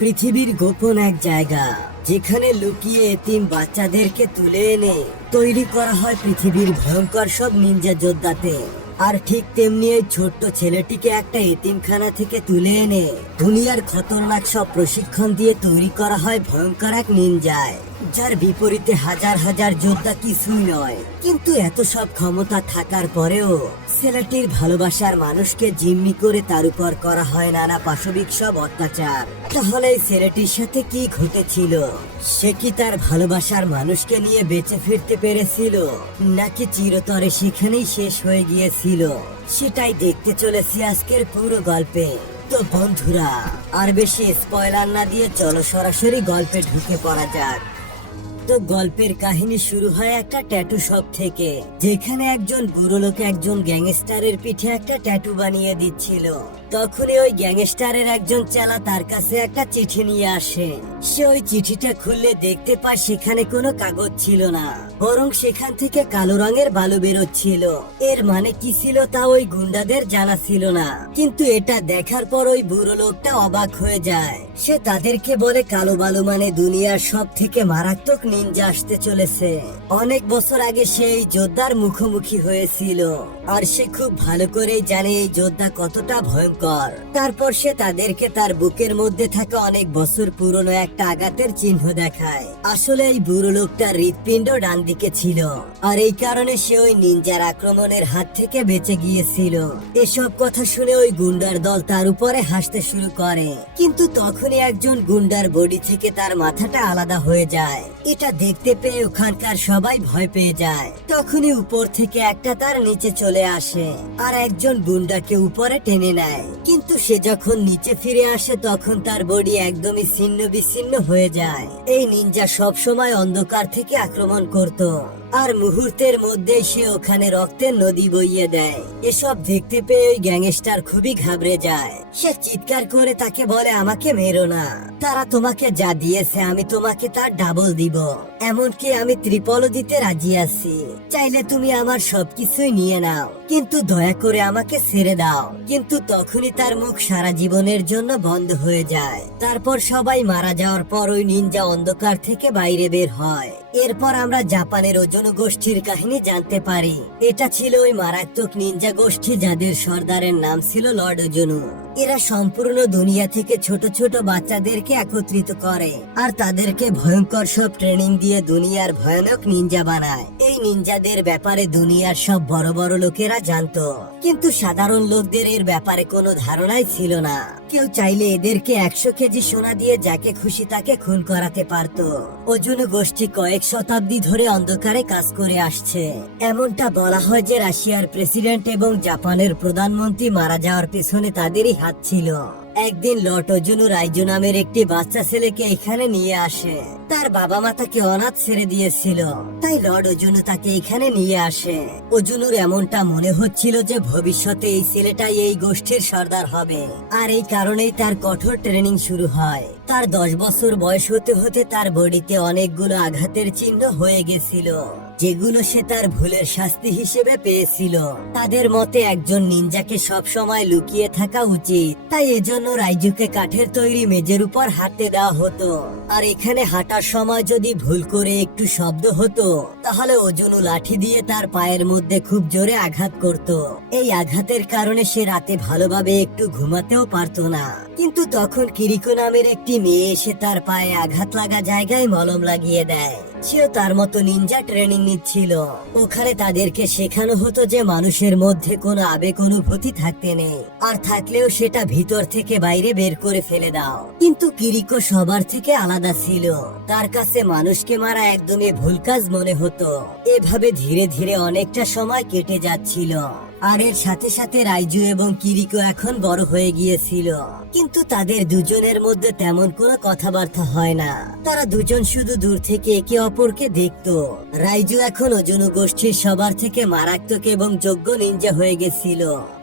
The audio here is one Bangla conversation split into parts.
পৃথিবীর গোপন এক জায়গা যেখানে লুকিয়ে এতিম বাচ্চাদেরকে তুলে এনে তৈরি করা হয় পৃথিবীর ভয়ঙ্কর সব নিনজা যোদ্ধাতে। আর ঠিক তেমনি এই ছোট্ট ছেলেটিকে একটা এতিমখানা থেকে তুলে এনে দুনিয়ার খতরনাক সব প্রশিক্ষণ দিয়ে তৈরি করা হয় ভয়ঙ্কর এক নিনজায়, যার বিপরীতে হাজার হাজার যোদ্ধা কিছুই নয়। কিন্তু এত সব ক্ষমতা থাকার পরেও ছেলেটির ভালোবাসার মানুষকে জিম্মি করে তার উপর করা হয় নানা পাশবিক সব অত্যাচার। তাহলে এই ছেলেটির সাথে কি ঘটেছিল? সে কি তার ভালোবাসার মানুষকে নিয়ে বেঁচে ফিরতে পেরেছিল, নাকি চিরতরে সেখানেই শেষ হয়ে গিয়েছিল? সেটাই দেখতে চলেছি আজকের পুরো গল্পে। তো বন্ধুরা, আর বেশি স্পয়লার না দিয়ে চলো সরাসরি গল্পে ঢুকে পড়া যাক। তো গল্পের কাহিনী শুরু হয় একটা ট্যাটু শপ থেকে, যেখানে একজন বুড়ো লোক একজন গ্যাংস্টারের পিঠে একটা ট্যাটু বানিয়ে দিচ্ছিল। তখনই ওই গ্যাংস্টারের একজন চেলা তার কাছে একটা চিঠি নিয়ে আসে। সে ওই চিঠিটা খুললে দেখতে পায় সেখানে কোনো কাগজ ছিল না, বরং সেখান থেকে কালো রঙের বালু বেরোচ্ছিল। এর মানে কি ছিল তা ওই গুন্ডাদের জানা ছিল না। কিন্তু এটা দেখার পর ওই বুড়ো লোকটা অবাক হয়ে যায়। সে তাদেরকে বলে কালো বালু মানে দুনিয়ার সব থেকে মারাত্মক নিনজা আসতে চলেছে। অনেক বছর আগে সে এই যোদ্ধার মুখোমুখি হয়েছিল, আর সে খুব ভালো করেই জানে এই যোদ্ধা কতটা ভয়ঙ্কর। তারপর সে তাদেরকে তার বুকের মধ্যে থাকা অনেক বছর পুরনো একটা আঘাতের চিহ্ন দেখায়। আসলে এই বুড়ো লোকটার হৃৎপিণ্ড ডান দিকে ছিল, আর এই কারণে সে ওই নিনজার আক্রমণের হাত থেকে বেঁচে গিয়েছিল। এসব কথা শুনে ওই গুন্ডার দল তার উপরে হাসতে শুরু করে। কিন্তু তখনই একজন গুন্ডার বডি থেকে তার মাথাটা আলাদা হয়ে যায়। এটা দেখতে পেয়ে ওখানকার সবাই ভয় পেয়ে যায়। তখনই উপর থেকে একটা তার নিচে চলে আসে আর একজন গুন্ডাকে উপরে টেনে নেয়। কিন্তু সে যখন নিচে ফিরে আসে তখন তার বডি একদমই ছিন্ন বিচ্ছিন্ন হয়ে যায়। এই নিনজা সব সময় অন্ধকার থেকে আক্রমণ করত, আর মুহূর্তের মধ্যে সে ওখানে রক্তের নদী বইয়ে দেয়। এসব দেখতে পেয়ে ওই গ্যাংস্টার খুবই ঘাবড়ে যায়। সে চিৎকার করে তাকে বলে, আমাকে মেরো না, তারা তোমাকে যা দিয়েছে আমি তোমাকে তার ডাবল দিব। এমনকি আমি ত্রিপলও দিতে রাজি আছি। চাইলে তুমি আমার সবকিছুই নিয়ে নাও, কিন্তু দয়া করে আমাকে ছেড়ে দাও। কিন্তু তখনই তার মুখ সারা জীবনের জন্য বন্ধ হয়ে যায়। তারপর সবাই মারা যাওয়ার পর ওই নিনজা অন্ধকার থেকে বাইরে বের হয়। এরপর আমরা জাপানের ওজোনো গোষ্ঠীর কাহিনী জানতে পারি। এটা ছিল ওই মারাত্মক নিনজা গোষ্ঠী যাদের সর্দারের নাম ছিল লর্ড ওজোনো। এরা সম্পূর্ণ দুনিয়া থেকে ছোট ছোট বাচ্চাদেরকে একত্রিত করে আর তাদেরকে ভয়ঙ্কর সব ট্রেনিং দিয়ে দুনিয়ার ভয়ানক নিনজা বানায়। এই নিনজাদের ব্যাপারে দুনিয়ার সব বড় বড় লোকেরা জানতো, কিন্তু সাধারণ লোকদের এর ব্যাপারে কোনো ধারণাই ছিল না। কেউ চাইলে এদেরকে 100 কেজি সোনা দিয়ে যাকে খুশি তাকে খুন করাতে পারতো। ওজোনো গোষ্ঠী কয়েক শতাব্দী ধরে অন্ধকারে কাজ করে আসছে। এমনটা বলা হয় যে রাশিয়ার প্রেসিডেন্ট এবং জাপানের প্রধানমন্ত্রী মারা যাওয়ার পেছনে তাদেরই হাত ছিল। একদিন লর্ড ওজোনো রাইজু নামের একটি বাচ্চা ছেলেকে এখানে নিয়ে আসে। তার বাবা মা তাকে অনাথ ছেড়ে দিয়েছিল, তাই লর্ড ওজোনো তাকে এখানে নিয়ে আসে। ওজোনোর এমনটা মনে হচ্ছিল যে ভবিষ্যতে এই ছেলেটাই এই গোষ্ঠীর সর্দার হবে, আর এই কারণেই তার কঠোর ট্রেনিং শুরু হয়। তার 10 বছর বয়স হতে হতে তার বডিতে অনেকগুলো আঘাতের চিহ্ন হয়ে গেছিল, যেগুলো সে তার ভুলের শাস্তি হিসেবে পেয়েছিল। তাদের মতে একজন নিনজাকে সব সময় লুকিয়ে থাকা উচিত, তাই এজন্য রাইজুকে কাঠের তৈরি মেজের উপর হাঁটতে দেওয়া হতো। আর এখানে হাঁটার সময় যদি ভুল করে একটু শব্দ হতো তাহলে ওজোনো লাঠি দিয়ে তার পায়ের মধ্যে খুব জোরে আঘাত করত। এই আঘাতের কারণে সে রাতে ভালোভাবে একটু ঘুমাতেও পারতো না। কিন্তু তখন কিরিকো নামের একটি মেয়ে এসে তার পায়ে আঘাত লাগা জায়গায় মলম লাগিয়ে দেয়। সেও তার মতো নিনজা ট্রেনিং নিচ্ছিল। ওখানে তাদেরকে শেখানো হতো যে মানুষের মধ্যে কোনো আবেগ অনুভূতি থাকতে নেই, আর থাকলেও সেটা ভিতর থেকে বাইরে বের করে ফেলে দাও। কিন্তু কিরিকো সবার থেকে আলাদা ছিল। তার কাছে মানুষকে মারা একদমই ভুল কাজ মনে হতো। এভাবে ধীরে ধীরে অনেকটা সময় কেটে যাচ্ছিল, আর এর সাথে সাথে রাইজু এবং কিরিকো এখন বড় হয়ে গিয়েছিল। কিন্তু তাদের দুজনের মধ্যে তেমন কোনো কথাবার্তা হয় না। তারা দুজন শুধু দূর থেকে একে অপরকে দেখতো। রাইজু এখন ওজোনো গোষ্ঠীর সবার থেকে মারাত্মক এবং যোগ্য নিনজা হয়ে গেছিল।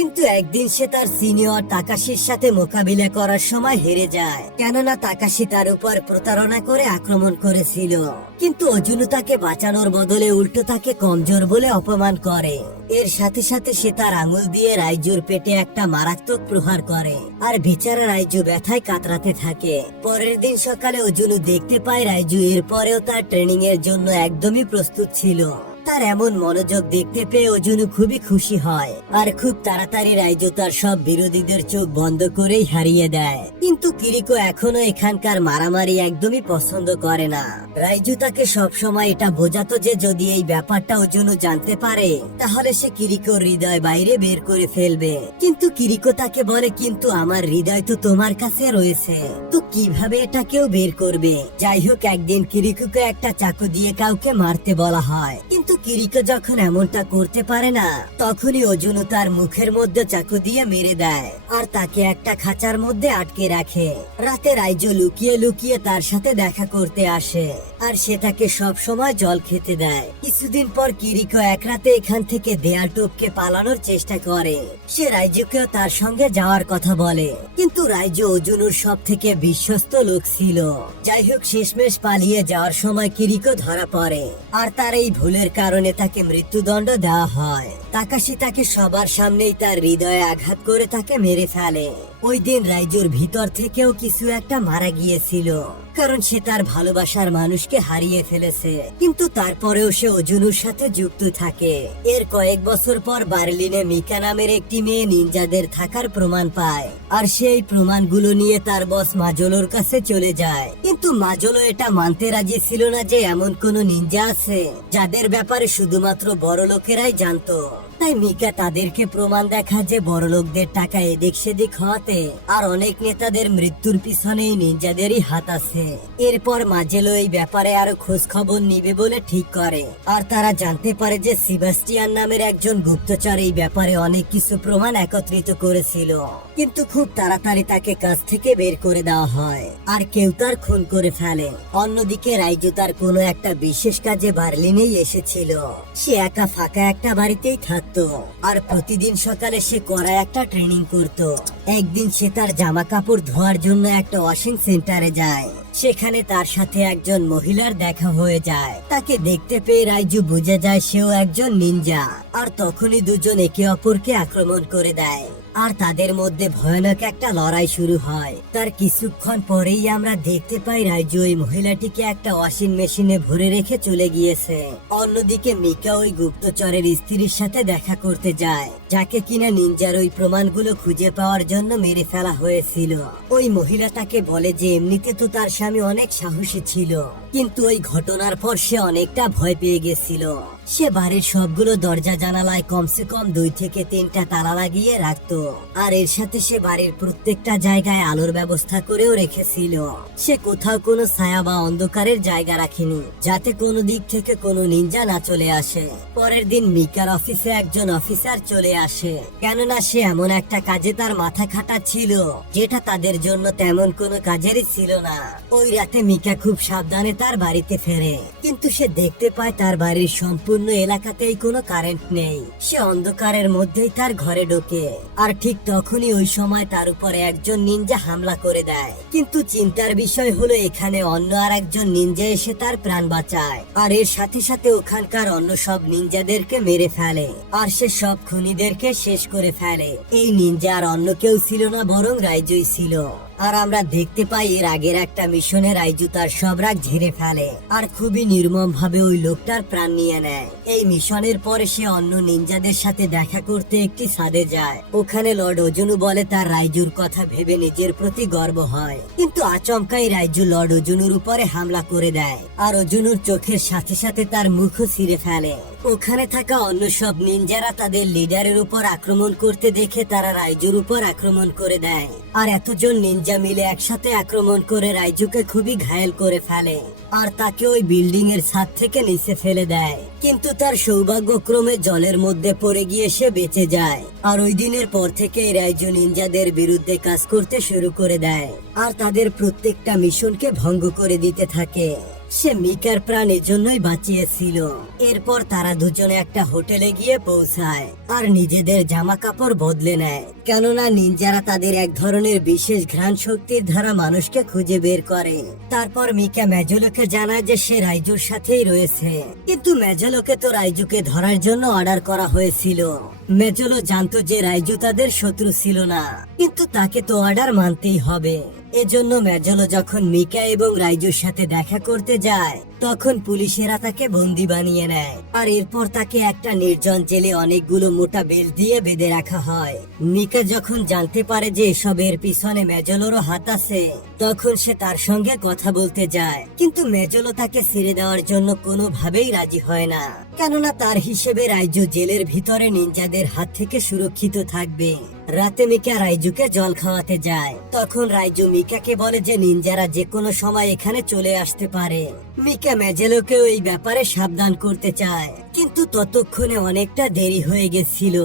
কিন্তু একদিন সে তার সিনিয়র তাকাশির সাথে মোকাবিলা করার সময় হেরে যায়, কেননা তাকাশি তার উপর প্রতারণা করে আক্রমণ করেছিল। কিন্তু অজুনু তাকে বাঁচানোর বদলে উল্টো তাকে কমজোর বলে অপমান করে। এর সাথে সাথে সে তার আঙুল দিয়ে রাইজুর পেটে একটা মারাত্মক প্রহার করে, আর বেচারা রাইজু ব্যথায় কাতরাতে থাকে। পরের দিন সকালে অজুনু দেখতে পায় রাইজু এর পরেও তার ট্রেনিং এর জন্য একদমই প্রস্তুত ছিল। তার এমন মনোযোগ দেখতে পেয়ে অজুনু খুবই খুশি হয়, আর খুব তাড়াতাড়ি রাইজু তার সব বিরোধীদের চোখ বন্ধ করেই হারিয়ে দেয়। কিন্তু কিরিকো এখনো এখানকার মারামারি একদমই পছন্দ করে না। রাইজু তাকে সব সময় এটা বোঝাতো যে যদি এই ব্যাপারটা অজুনু জানতে পারে তাহলে সে কিরিকোর হৃদয় বাইরে বের করে ফেলবে। কিন্তু কিরিকো তাকে বলে, কিন্তু আমার হৃদয় তো তোমার কাছে রয়েছে, তো কিভাবে এটা কেউ বের করবে? যাই হোক, একদিন কিরিকোকে একটা চাকু দিয়ে কাউকে মারতে বলা হয়, কিন্তু কিরিকো যখন এমনটা করতে পারে না তখনই অজুনু তার মুখের মধ্যে চাকু দিয়ে মেরে দেয় আর তাকে একটা খাঁচার মধ্যে আটকে রাখে। রাতে রাইজু লুকিয়ে লুকিয়ে তার সাথে দেখা করতে আসে, আর সে তাকে সব সময় জল খেতে দেয়। কিছুদিন পর কিরিকো এক রাতে এখান থেকে দেয়াল টপকে পালানোর চেষ্টা করে। সে রাইজুকেও তার সঙ্গে যাওয়ার কথা বলে, কিন্তু রাইজু অজুনুর সব থেকে বিশ্বস্ত লোক ছিল। যাই হোক, শেষমেশ পালিয়ে যাওয়ার সময় কিরিকো ধরা পড়ে, আর তার এই ভুলের কারণে তাকে মৃত্যুদণ্ড দেওয়া হয়। তাকাশি তাকে সবার সামনেই তার হৃদয়ে আঘাত করে তাকে মেরে ফেলে। ওই দিন রাইজুর ভিতর থেকেও কিছু একটা মারা গিয়েছিল, কারণ সে তার ভালোবাসার মানুষকে হারিয়ে ফেলেছে। কিন্তু তারপরেও সে অজুনুর সাথে যুক্ত থাকে। এর কয়েক বছর পর বার্লিনে মিকা নামের একটি মেয়ে নিনজাদের থাকার প্রমাণ পায়, আর সেই প্রমাণগুলো নিয়ে তার বস মাজোলোর কাছে চলে যায়। কিন্তু মাজোলো এটা মানতে রাজি ছিল না যে এমন কোনো নিনজা আছে যাদের ব্যাপারে শুধুমাত্র বড় লোকেরাই জানতো। তাই মিকা তাদেরকে প্রমাণ দেখা যে বড় লোকদের টাকা এদিক সেদিক হওয়াতে আর অনেক নেতাদের মৃত্যুর পিছনে নিনজাদেরই হাত আছে। এরপর মাজেলো এই ব্যাপারে আরো খোঁজ খবর নিবে বলে ঠিক করে, আর তারা জানতে পারে যে সেবাস্টিয়ান নামের একজন গুপ্তচর এই ব্যাপারে অনেক কিছু প্রমাণ একত্রিত করেছিল। কিন্তু খুব তাড়াতাড়ি তাকে কাজ থেকে বের করে দেওয়া হয়, আর কেউ তার খুন করে ফেলে। অন্যদিকে রাইজু তার কোনো একটা বিশেষ কাজে বার্লিনেই এসেছিল। সে একা ফাঁকা একটা বাড়িতেই থাকতো, আর প্রতিদিন সকালে সে করা একটা ট্রেনিং করত। একদিন সে তার জামা কাপড় ধোয়ার জন্য একটা ওয়াশিং সেন্টারে যায়। সেখানে তার সাথে একজন মহিলার দেখা হয়ে যায়। তাকে দেখতে পেয়ে রাইজু বুঝে যায় সেও একজন নিনজা, আর তখনই দুজন একে অপরকে আক্রমণ করে দেয়, আর তাদের মধ্যে ভয়ানক একটা লড়াই শুরু হয়। তার কিছুক্ষণ পরেই আমরা দেখতে পাই রাইজু ওই মহিলাটিকে একটা ওয়াশিং মেশিনে ভরে রেখে চলে গিয়েছে। অন্যদিকে মিকা ওই গুপ্তচরের স্ত্রীর সাথে দেখা করতে যায়, যাকে কিনা নিনজার ওই প্রমাণগুলো খুঁজে পাওয়ার জন্য মেরে ফেলা হয়েছিল। ওই মহিলা তাকে বলে যে এমনিতে তো তার স্বামী অনেক সাহসী ছিল, কিন্তু ওই ঘটনার পর সে অনেকটা ভয় পেয়ে গেছিল। সে বাড়ির সবগুলো দরজা জানালায় কমসে কম 2 থেকে 3টা তালা লাগিয়ে রাখতো, আর এর সাথে সে বাড়ির প্রত্যেকটা জায়গায় আলোর ব্যবস্থা করেও রেখেছিল। সে কোথাও কোনো ছায়া বা অন্ধকারের জায়গা রাখেনি, যাতে কোনো দিক থেকে কোনো নিনজা না চলে আসে। পরের দিন মিকার অফিসে একজন অফিসার চলে আসে, কেননা সে এমন একটা কাজে তার মাথা খাটাচ্ছিল যেটা তাদের জন্য তেমন কোনো কাজেরই ছিল না। ওই রাতে মিকা খুব সাবধানে তার বাড়িতে ফেরে, কিন্তু সে দেখতে পায় তার বাড়ির সম্পূর্ণ এলাকাতেই কোনো কারেন্ট নেই। সে অন্ধকারের মধ্যেই তার ঘরে ঢোকে, আর ঠিক তখনই ওই সময় তার উপরে একজন নিনজা হামলা করে দেয়। কিন্তু চিন্তার বিষয় হলো এখানে অন্য আর একজন নিনজা এসে তার প্রাণ বাঁচায়, আর এর সাথে সাথে ওখানকার অন্য সব নিনজাদেরকে মেরে ফেলে, আর সে সব খুনিদেরকে শেষ করে ফেলে। এই নিনজা আর অন্য কেউ ছিল না, বরং রাইজুই ছিল। আর আমরা দেখতে পাই এর আগের একটা মিশনে রাইজু তার সব রাগ ঝেড়ে ফেলে, আর খুবই নির্মম ভাবে ওই লোকটার প্রাণ নিয়ে নেয়। এই মিশনের পরে সে অন্য নিনজাদের সাথে দেখা করতে একটি ছাদে যায়। ওখানে লর্ড অজুনু বলে তার রাইজুর কথা ভেবে নিজের প্রতি গর্ব হয়, কিন্তু আচমকাই রাইজু লর্ড অজুনুর উপরে হামলা করে দেয়, আর অজুনুর চোখের সাথে সাথে তার মুখও ছিঁড়ে ফেলে। ওখানে থাকা অন্য সব নিনজারা তাদের লিডারের উপর আক্রমণ করতে দেখে তারা রাইজুর উপর আক্রমণ করে দেয়, আর এতজন নিনজা মিলে একসাথে আক্রমণ করে রাইজুকে খুবই ঘায়েল করে ফেলে, আর তাকে ওই বিল্ডিং এর ছাদ থেকে নিচে ফেলে দেয়। কিন্তু তার সৌভাগ্যক্রমে জলের মধ্যে পড়ে গিয়ে সে বেঁচে যায়। আর ওই দিনের পর থেকে রাইজু নিনজাদের বিরুদ্ধে কাজ করতে শুরু করে দেয়, আর তাদের প্রত্যেকটা মিশনকে ভঙ্গ করে দিতে থাকে। সে মিকার প্রাণ এজন্যই বাঁচিয়েছিল। এরপর তারা দুজনে একটা হোটেলে গিয়ে পৌঁছায় আর নিজেদের জামা কাপড় বদলে নেয়, কেননা নিনজারা তাদের এক ধরনের বিশেষ ঘ্রাণ শক্তির দ্বারা মানুষকে খুঁজে বের করে। তারপর মিকা মেজলোকে জানায় যে সে রাইজুর সাথেই রয়েছে, কিন্তু মেজলোকে তো রাইজুকে ধরার জন্য অর্ডার করা হয়েছিল। মেজলো জানতো যে রাইজু তাদের শত্রু ছিল না, কিন্তু তাকে তো অর্ডার মানতেই হবে। এজন্য মেজলো যখন মিকা এবং রাইজুর সাথে দেখা করতে যায়, তখন পুলিশেরা তাকে বন্দি বানিয়ে নেয় আর এরপর তাকে একটা নির্জন জেলে অনেকগুলো মোটা বেল্ট দিয়ে বেঁধে রাখা হয়। মিকা যখন জানতে পারে যে এসবের পিছনে মেজলোরও হাত আছে, তখন সে তার সঙ্গে কথা বলতে যায়, কিন্তু মেজলো তাকে ছেড়ে দেওয়ার জন্য কোনোভাবেই রাজি হয় না, কেননা তার হিসেবে রাইজু জেলের ভিতরে নিনজাদের হাত থেকে সুরক্ষিত থাকবে। রাতে মিকা রাইজুকে জল খাওয়াতে যায়, তখন রাইজু মিকাকে বলে যে নিনজারা যে কোনো সময় এখানে চলে আসতে পারে। মিকা মেজেলোকেও এই ব্যাপারে সাবধান করতে চায়, কিন্তু ততক্ষণে অনেকটা দেরি হয়ে গেছিল।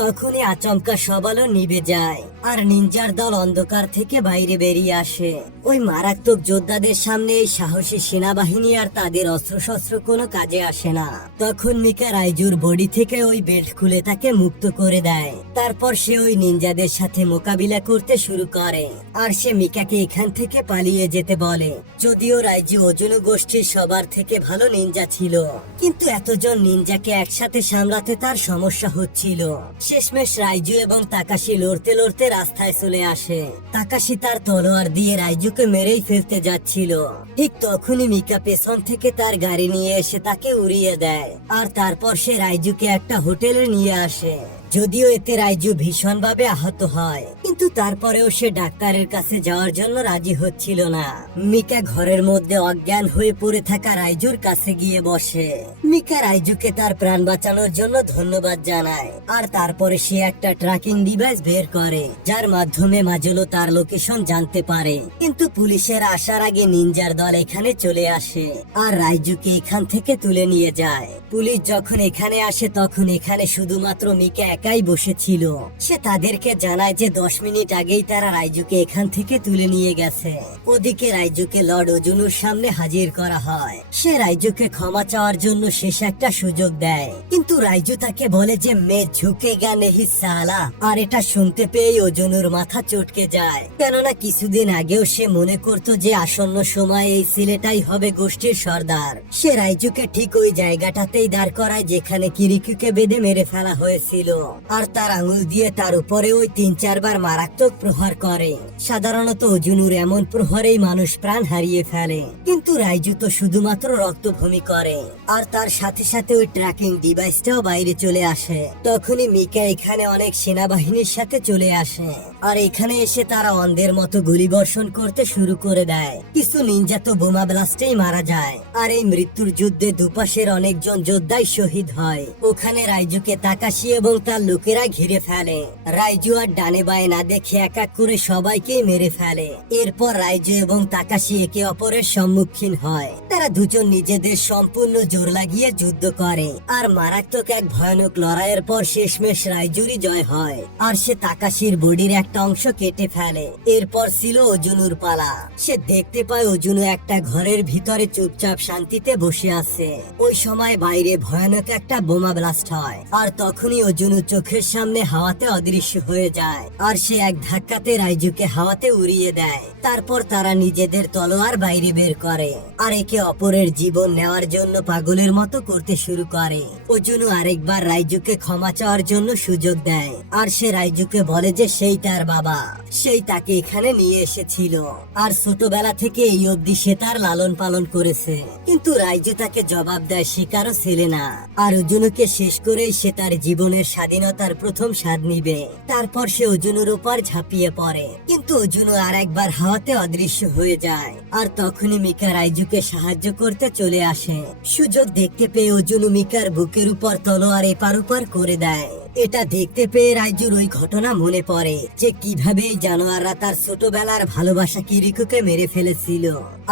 তখনই আচমকা সব আলো নিভে যায় আর নিনজার দল অন্ধকার থেকে বাইরে বেরিয়ে আসে। ওই মারাত্মক যোদ্ধাদের সামনে এই সাহসী সেনাবাহিনী আর তাদের অস্ত্রশস্ত্র কোনো কাজে আসে না। তখন মিকা রাইজুর বডি থেকে ওই বেল্ট খুলে তাকে মুক্ত করে দেয়। তারপর সে ওই নিনজাদের সাথে মোকাবিলা করতে শুরু করে আর সে মিকাকে এখান থেকে পালিয়ে যেতে বলে। যদিও রাইজু ওজুনু গোষ্ঠীর সবার থেকে ভালো নিনজা ছিল, কিন্তু এতজন নিনজাকে একসাথে সামলাতে তার সমস্যা হচ্ছিল। শেষমেশ রাইজু এবং তাকাশি লড়তে লড়তে রাস্তায় চলে আসে। তাকাশি তার তলোয়ার দিয়ে রাইজুকে মেরেই ফেলতে যাচ্ছিল, ঠিক তখনই মিকা পেছন থেকে তার গাড়ি নিয়ে এসে তাকে উড়িয়ে দেয় আর তারপর সে রাইজুকে একটা হোটেলে নিয়ে আসে। যদিও এতে রাইজু ভীষণভাবে আহত হয়, কিন্তু তারপরেও সে ডাক্তারের কাছে যাওয়ার জন্য রাজি হচ্ছিল না। মিকা ঘরের মধ্যে অজ্ঞান হয়ে পড়ে থাকা রাইজুর কাছে গিয়ে বসে। মিকা রাইজুকে তার প্রাণ বাঁচানোর জন্য ধন্যবাদ জানায় আর তারপরে সে একটা ট্র্যাকিং ডিভাইস বের করে, যার মাধ্যমে মাজলো তার লোকেশন জানতে পারে। কিন্তু পুলিশের আসার আগে নিনজার দল এখানে চলে আসে আর রাইজুকে এখান থেকে তুলে নিয়ে যায়। পুলিশ যখন এখানে আসে তখন এখানে শুধুমাত্র মিকা একাই বসেছিল। সে তাদেরকে জানায় যে 10 মিনিট আগেই তারা রাইজুকে এখান থেকে তুলে নিয়ে গেছে। ওদিকে রাইজুকে লর্ড ওজুনুর সামনে হাজির করা হয়। সে রাইজুকে ক্ষমা চাওয়ার জন্য শেষ একটা সুযোগ দেয়, কিন্তু রাইজু তাকে বলে যে মে ঝুঁকেগা নেহি সালা। আর এটা শুনতে পেয়ে ওজুনুর মাথা চটকে যায়, কেননা কিছুদিন আগেও সে মনে করতো যে আসন্ন সময় এই ছেলেটাই হবে গোষ্ঠীর সর্দার। সে রাইজুকে ঠিক ওই জায়গাটাতেই দাঁড় করায় যেখানে কিরিকুকে বেঁধে মেরে ফেলা হয়েছিল আর তার আঙুল দিয়ে তার উপরে ওই 3-4 বার মারাত্মক প্রহার করে। সাধারণত ওজুনুর এমন প্রহারেই মানুষ প্রাণ হারিয়ে ফেলে, কিন্তু রাইজু তো শুধুমাত্র রক্তভূমি করে আর তার সাথে সাথে ওই ট্র্যাকিং ডিভাইসটাও বাইরে চলে আসে। তখনই মিকা এখানে অনেক সেনাবাহিনীর সাথে চলে আসে আর এখানে এসে তারা অন্ধের মতো গুলি বর্ষণ করতে শুরু করে দেয়। কিছু নিনজা তো বোমা ব্লাস্টেই মারা যায় আর এই মৃত্যুর যুদ্ধে দুপাশের অনেকজন যোদ্ধাই শহীদ হয়। ওখানে রাইজুকে তাকাশি এবং তার লোকেরা ঘিরে ফেলে। রাইজু আর ডানে বায়ে না দেখে এক এক করে সবাইকেই মেরে ফেলে। এরপর রাইজু এবং তাকাশি একে অপরের সম্মুখীন হয়। তারা দুজন নিজেদের সম্পূর্ণ জোর লাগিয়ে যুদ্ধ করে আর মারাত্মক এক ভয়ানক লড়াইয়ের পর শেষমেশ রাইজুরই জয় হয় আর সে তাকাশির বডির একটা অংশ কেটে ফেলে। এরপর ছিল ওজুনুর পালা। সে দেখতে পায় ওজুনু একটা ঘরের ভিতরে চুপচাপ শান্তিতে বসে আছে। ওই সময় বাইরে ভয়ানক একটা বোমা ব্লাস্ট হয় আর তখনই ওজুনু চোখের সামনে হাওয়াতে অদৃশ্য হয়ে যায় আর সে এক ধাক্কাতে রাইজুকে হাওয়াতে উড়িয়ে দেয়। তারপর তারা নিজেদের তলোয়ার বাইরে বের করে আর একে অপরের জীবন নেওয়ার জন্য পাগলের মতো করতে শুরু করে। ওজুনু আরেকবার রাইজুকে ক্ষমা চাওয়ার জন্য সুযোগ দেয় আর সে রাইজুকে বলে যে সেই তার বাবা, সেই তাকে এখানে নিয়ে এসেছিল আর ছোটবেলা থেকে এই অবধি সে তার লালন পালন করেছে। কিন্তু রাইজু তাকে জবাব দেয় সে কারো ছেলে না আর ওজুনুকে শেষ করেই সে তার জীবনের স্বাধীনতার প্রথম স্বাদ নিবে। তারপর সে ওজুনুর উপর ঝাঁপিয়ে পড়ে, কিন্তু ওজুনু আর একবার হাওয়াতে অদৃশ্য হয়ে যায় আর তখনই মিকা রাইজুকে সাহায্য করতে চলে আসে। সুযোগ দেখতে পেয়ে ওজুনু মিকার বুকের উপর তলোয়ার এপার ওপার করে দেয় এটা দেখতে পেয়ে রাইজুর ওই ঘটনা মনে পড়ে যে কিভাবে এই জানোয়াররা তার ছোটবেলার ভালোবাসা কিরিকোকে মেরে ফেলেছিল।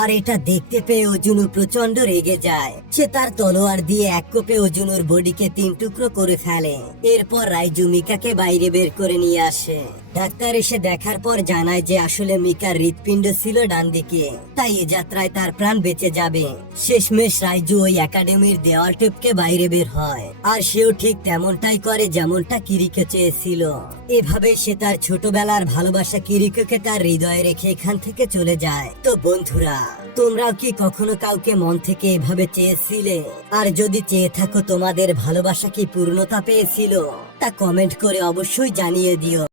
আর এটা দেখতে পেয়ে অজুনু প্রচন্ড রেগে যায়। সে তার তলোয়ার দিয়ে এক কোপে অজুনুর বডিকে 3 টুকরো করে ফেলে। এরপর রাইজু মিকাকে বাইরে বের করে নিয়ে আসে। ডাক্তার এসে দেখার পর জানায় যে আসলে মিকার হৃৎপিণ্ড ছিল ডান দিকে, তাই এ যাত্রায় তার প্রাণ বেঁচে যাবে। শেষমেশ রাইজু ওই একাডেমির দেওয়াল টপকে বাইরে বের হয়, আর সেও ঠিক তেমনটাই করে যেমনটা কিরিকো চেয়েছিল। এভাবে সে তার ছোটবেলার ভালোবাসা কিরিকোকে তার হৃদয়ে রেখে এখান থেকে চলে যায়। তো বন্ধুরা, তোমরাও কি কখনো কাউকে মন থেকে এভাবে চেয়েছিলে? আর যদি চেয়ে থাকো, তোমাদের ভালোবাসা কি পূর্ণতা পেয়েছিল? তা কমেন্ট করে অবশ্যই জানিয়ে দিও।